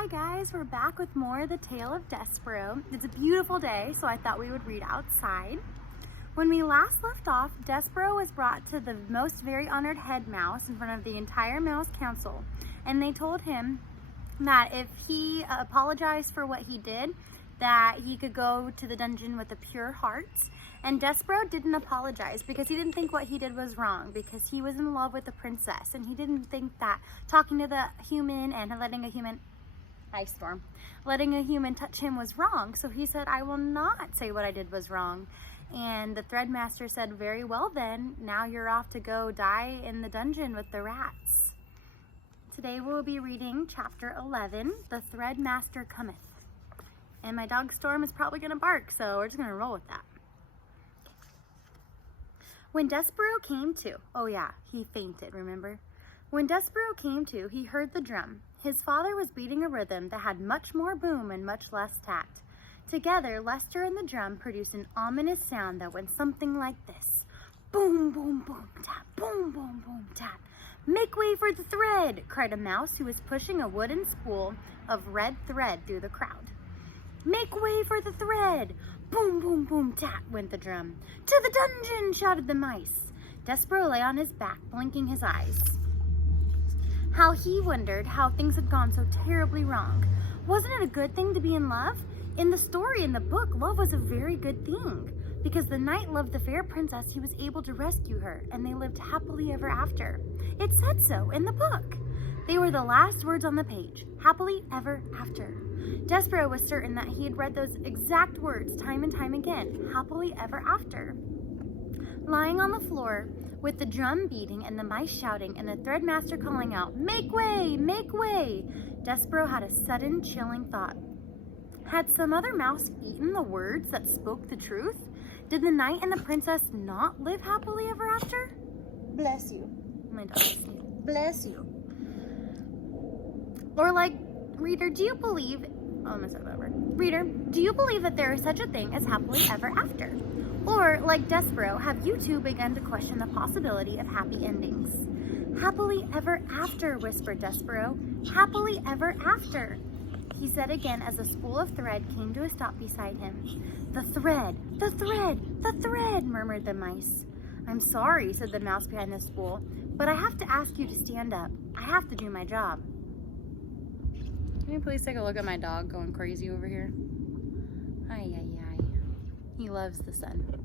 Hi guys, we're back with more of the Tale of Despereaux. It's a beautiful day, so I thought we would read outside. When we last left off, Despereaux was brought to the most very honored head mouse in front of the entire mouse council, and they told him that if he apologized for what he did, that he could go to the dungeon with a pure heart. And Despereaux didn't apologize because he didn't think what he did was wrong, because he was in love with the princess, and he didn't think that talking to the human and letting a human touch him was wrong. So he said, I will not say what I did was wrong. And the Threadmaster said, very well then, now you're off to go die in the dungeon with the rats. Today we'll be reading chapter 11, The Threadmaster Cometh. And my dog Storm is probably gonna bark, so we're just gonna roll with that. When Despereaux came to, oh yeah, he fainted, remember? When Despereaux came to, he heard the drum. His father was beating a rhythm that had much more boom and much less tact. Together, Lester and the drum produced an ominous sound that went something like this. Boom, boom, boom, tap, boom, boom, boom, tap. Make way for the thread, cried a mouse who was pushing a wooden spool of red thread through the crowd. Make way for the thread. Boom, boom, boom, tap, went the drum. To the dungeon, shouted the mice. Despereaux lay on his back, blinking his eyes. How he wondered how things had gone so terribly wrong. Wasn't it a good thing to be in love? In the story, in the book, love was a very good thing. Because the knight loved the fair princess, he was able to rescue her, and they lived happily ever after. It said so in the book. They were the last words on the page, happily ever after. Despereaux was certain that he had read those exact words time and time again, happily ever after. Lying on the floor, with the drum beating and the mice shouting and the Threadmaster calling out, make way, Despereaux had a sudden chilling thought. Had some other mouse eaten the words that spoke the truth? Did the knight and the princess not live happily ever after? Bless you. My dog is sneezing. Bless you. Or like, reader, do you believe, oh, I'm gonna start that over. Reader, do you believe that there is such a thing as happily ever after? Or, like Despereaux, have you too begun to question the possibility of happy endings? Happily ever after, whispered Despereaux. Happily ever after, he said again as a spool of thread came to a stop beside him. The thread, the thread, the thread, murmured the mice. I'm sorry, said the mouse behind the spool, but I have to ask you to stand up. I have to do my job. Can you please take a look at my dog going crazy over here? Ay, ay, ay. He loves the sun.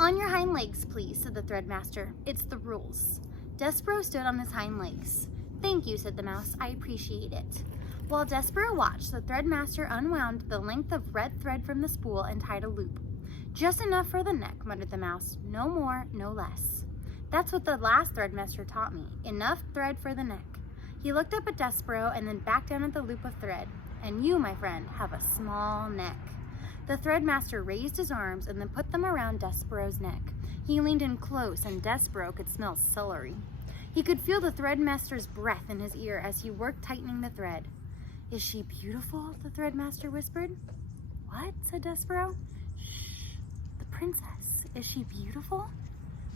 On your hind legs, please, said the Threadmaster. It's the rules. Despereaux stood on his hind legs. Thank you, said the mouse. I appreciate it. While Despereaux watched, the Threadmaster unwound the length of red thread from the spool and tied a loop. Just enough for the neck, muttered the mouse. No more, no less. That's what the last Threadmaster taught me. Enough thread for the neck. He looked up at Despereaux and then back down at the loop of thread. And you, my friend, have a small neck. The Threadmaster raised his arms and then put them around Despereaux's neck. He leaned in close and Despereaux could smell celery. He could feel the Threadmaster's breath in his ear as he worked tightening the thread. Is she beautiful? The Threadmaster whispered. What? Said Despereaux. Shh. The princess. Is she beautiful?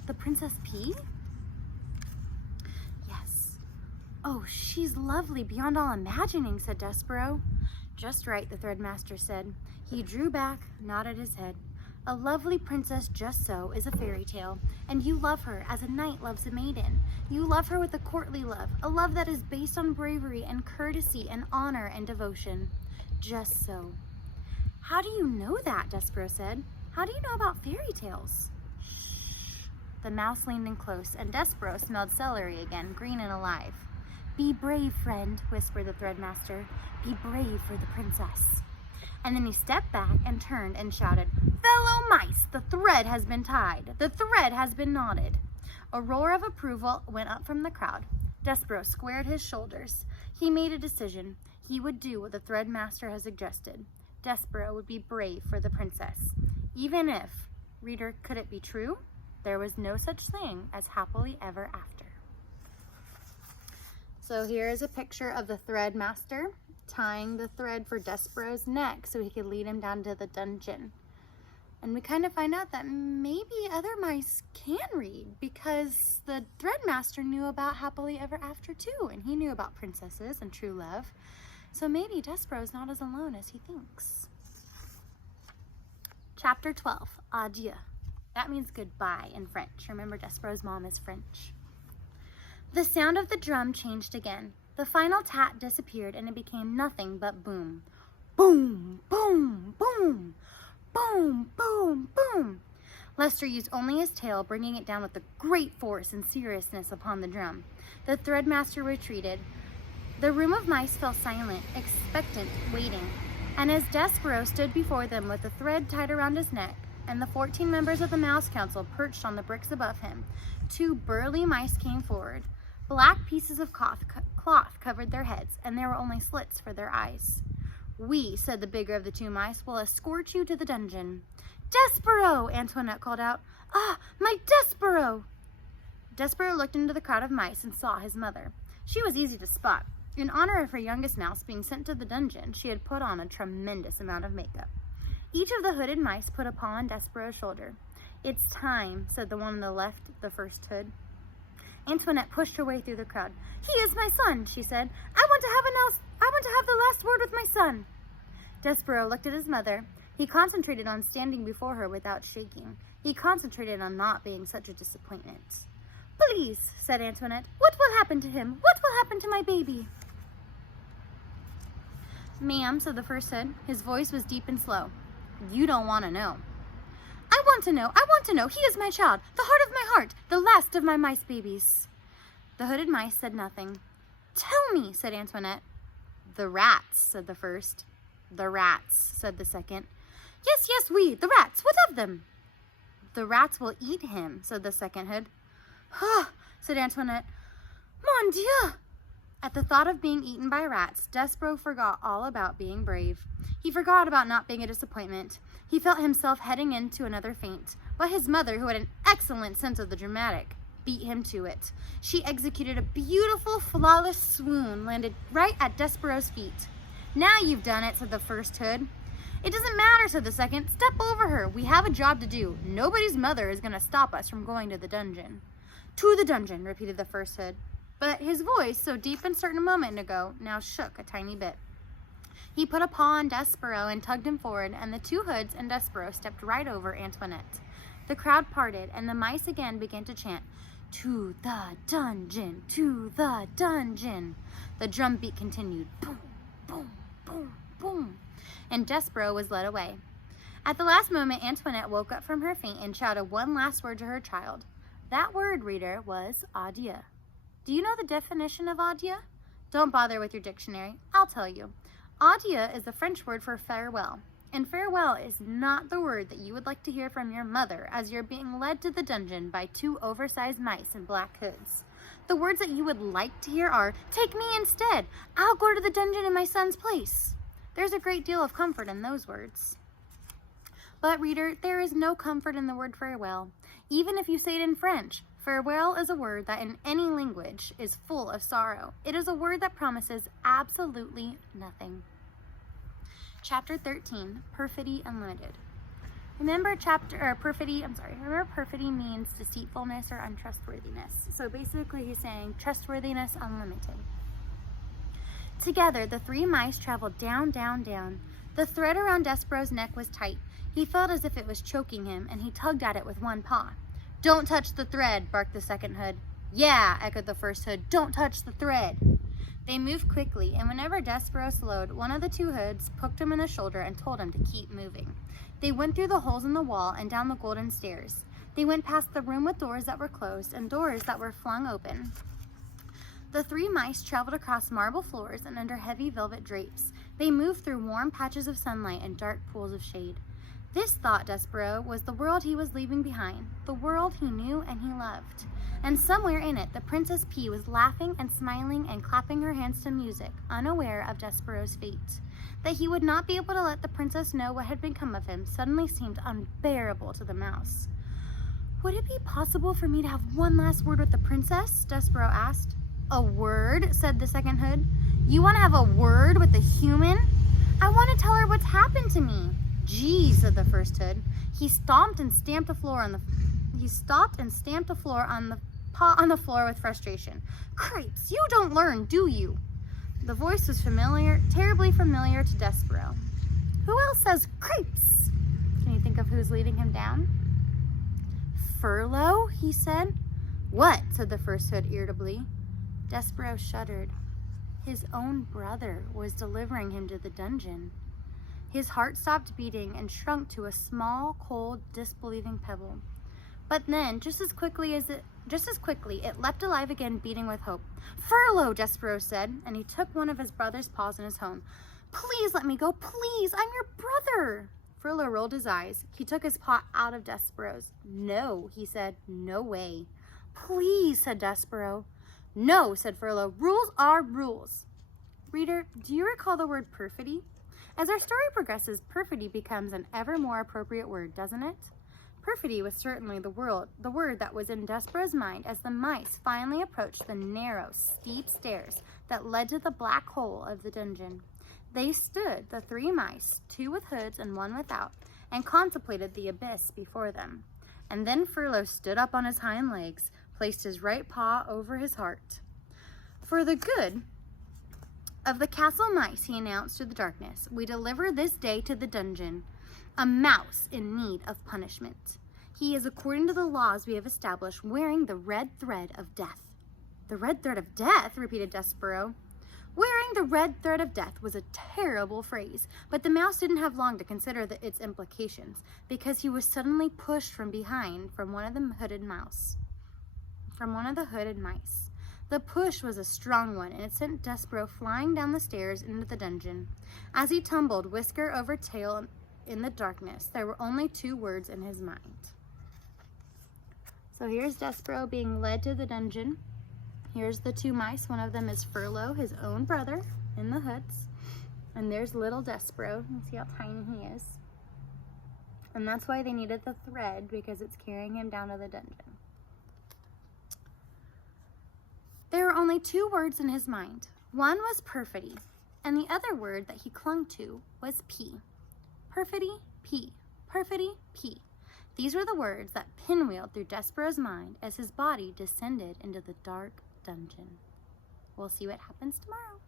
The Princess P? Yes. Oh, she's lovely beyond all imagining, said Despereaux. Just right, the Threadmaster said. He drew back, nodded his head. A lovely princess just so is a fairy tale, and you love her as a knight loves a maiden. You love her with a courtly love, a love that is based on bravery and courtesy and honor and devotion. Just so. How do you know that? Despereaux said. How do you know about fairy tales? Shh. The mouse leaned in close, and Despereaux smelled celery again, green and alive. Be brave, friend, whispered the Threadmaster. Be brave for the princess. And then he stepped back and turned and shouted, Fellow mice, the thread has been tied. The thread has been knotted. A roar of approval went up from the crowd. Despereaux squared his shoulders. He made a decision. He would do what the Threadmaster had suggested. Despereaux would be brave for the princess. Even if, reader, could it be true? There was no such thing as happily ever after. So here is a picture of the Threadmaster tying the thread for Despereaux's neck so he could lead him down to the dungeon. And we kind of find out that maybe other mice can read because the Threadmaster knew about Happily Ever After too, and he knew about princesses and true love. So maybe Despereaux's not as alone as he thinks. Chapter 12, Adieu. That means goodbye in French. Remember, Despereaux's mom is French. The sound of the drum changed again. The final tat disappeared and it became nothing but boom. Boom, boom, boom. Boom, boom, boom. Lester used only his tail, bringing it down with a great force and seriousness upon the drum. The Threadmaster retreated. The room of mice fell silent, expectant, waiting. And as Despereaux stood before them with the thread tied around his neck, and the 14 members of the Mouse Council perched on the bricks above him, 2 burly mice came forward. Black pieces of cloth covered their heads, and there were only slits for their eyes. "We," said the bigger of the 2 mice, "will escort you to the dungeon." "Despereaux!" Antoinette called out. "Ah, my Despereaux!" Despereaux looked into the crowd of mice and saw his mother. She was easy to spot. In honor of her youngest mouse being sent to the dungeon, she had put on a tremendous amount of makeup. Each of the hooded mice put a paw on Despereaux's shoulder. "It's time," said the one on the left, the first hood. Antoinette pushed her way through the crowd. "He is my son," she said. I want to have the last word with my son." Despereaux looked at his mother. He concentrated on standing before her without shaking. He concentrated on not being such a disappointment. "Please," said Antoinette, "what will happen to him? What will happen to my baby?" "Ma'am," said the first hood. His voice was deep and slow. "You don't want to know." "I want to know. I want to know. He is my child, the heart of my heart, the last of my mice babies." The hooded mice said nothing. "Tell me," said Antoinette. "The rats," said the first. "The rats," said the second. Yes, we, the rats. What of them?" "The rats will eat him," said the second hood. "Ah," said Antoinette. "Mon Dieu!" At the thought of being eaten by rats, Despereaux forgot all about being brave. He forgot about not being a disappointment. He felt himself heading into another faint, but his mother, who had an excellent sense of the dramatic, beat him to it. She executed a beautiful, flawless swoon, landed right at Despereaux's feet. "Now you've done it," said the first hood. "It doesn't matter," said the second. "Step over her. We have a job to do. Nobody's mother is going to stop us from going to the dungeon." "To the dungeon," repeated the first hood. But his voice, so deep and certain a moment ago, now shook a tiny bit. He put a paw on Despereaux and tugged him forward, and the 2 hoods and Despereaux stepped right over Antoinette. The crowd parted, and the mice again began to chant, "To the dungeon, to the dungeon." The drum beat continued, boom, boom, boom, boom, and Despereaux was led away. At the last moment, Antoinette woke up from her faint and shouted one last word to her child. That word, reader, was adieu. Do you know the definition of adieu? Don't bother with your dictionary. I'll tell you. Adieu is the French word for farewell. And farewell is not the word that you would like to hear from your mother as you're being led to the dungeon by 2 oversized mice in black hoods. The words that you would like to hear are, "Take me instead. I'll go to the dungeon in my son's place." There's a great deal of comfort in those words. But reader, there is no comfort in the word farewell. Even if you say it in French, farewell is a word that in any language is full of sorrow. It is a word that promises absolutely nothing. Chapter 13, Perfidy Unlimited. Remember perfidy means deceitfulness or untrustworthiness. So basically he's saying trustworthiness unlimited. Together, the 3 mice traveled down, down, down. The thread around Despereaux's neck was tight. He felt as if it was choking him, and he tugged at it with one paw. "Don't touch the thread," barked the second hood. "Yeah," echoed the first hood. "Don't touch the thread." They moved quickly, and whenever Despereaux slowed, one of the 2 hoods poked him in the shoulder and told him to keep moving. They went through the holes in the wall and down the golden stairs. They went past the room with doors that were closed and doors that were flung open. The 3 mice traveled across marble floors and under heavy velvet drapes. They moved through warm patches of sunlight and dark pools of shade. This, thought Despereaux, was the world he was leaving behind, the world he knew and he loved. And somewhere in it, the Princess P was laughing and smiling and clapping her hands to music, unaware of Despereaux's fate. That he would not be able to let the princess know what had become of him suddenly seemed unbearable to the mouse. "Would it be possible for me to have one last word with the princess?" Despereaux asked. "A word?" said the second hood. "You want to have a word with a human?" "I want to tell her what's happened to me." "Gee," said the first hood. He stopped and stamped the floor on the floor with frustration. Cripes, you don't learn, do you? The voice was familiar, terribly familiar to Despereaux. Who else says cripes? Can you think of who's leading him down? Furlough, he said. What? Said the first hood irritably. Despereaux shuddered. His own brother was delivering him to the dungeon. His heart stopped beating and shrunk to a small, cold, disbelieving pebble. But then, just as quickly, it leapt alive again, beating with hope. Furlough, Despereaux said, and he took one of his brother's paws in his own. Please let me go, please, I'm your brother. Furlough rolled his eyes. He took his paw out of Despereaux's. No, he said, no way. Please, said Despereaux. No, said Furlough, rules are rules. Reader, do you recall the word perfidy? As our story progresses, perfidy becomes an ever more appropriate word, doesn't it? Perfidy was certainly the word that was in Despereaux's mind as the mice finally approached the narrow, steep stairs that led to the black hole of the dungeon. They stood, the three mice, two with hoods and one without, and contemplated the abyss before them. And then Furlough stood up on his hind legs, placed his right paw over his heart. For the good of the castle mice, he announced to the darkness, we deliver this day to the dungeon a mouse in need of punishment. He is, according to the laws we have established, wearing the red thread of death. The red thread of death, repeated Despereaux. Wearing the red thread of death was a terrible phrase, but the mouse didn't have long to consider its implications, because he was suddenly pushed from behind from one of the hooded mice. The push was a strong one, and it sent Despereaux flying down the stairs into the dungeon. As he tumbled whisker over tail in the darkness, there were only two words in his mind. So here's Despereaux being led to the dungeon. Here's the two mice. One of them is Furlough, his own brother, in the hoods. And there's little Despereaux. You can see how tiny he is. And that's why they needed the thread, because it's carrying him down to the dungeon. There were only two words in his mind. One was perfidy, and the other word that he clung to was P. Perfidy, P. Perfidy, P. These were the words that pinwheeled through Despereaux's mind as his body descended into the dark dungeon. We'll see what happens tomorrow.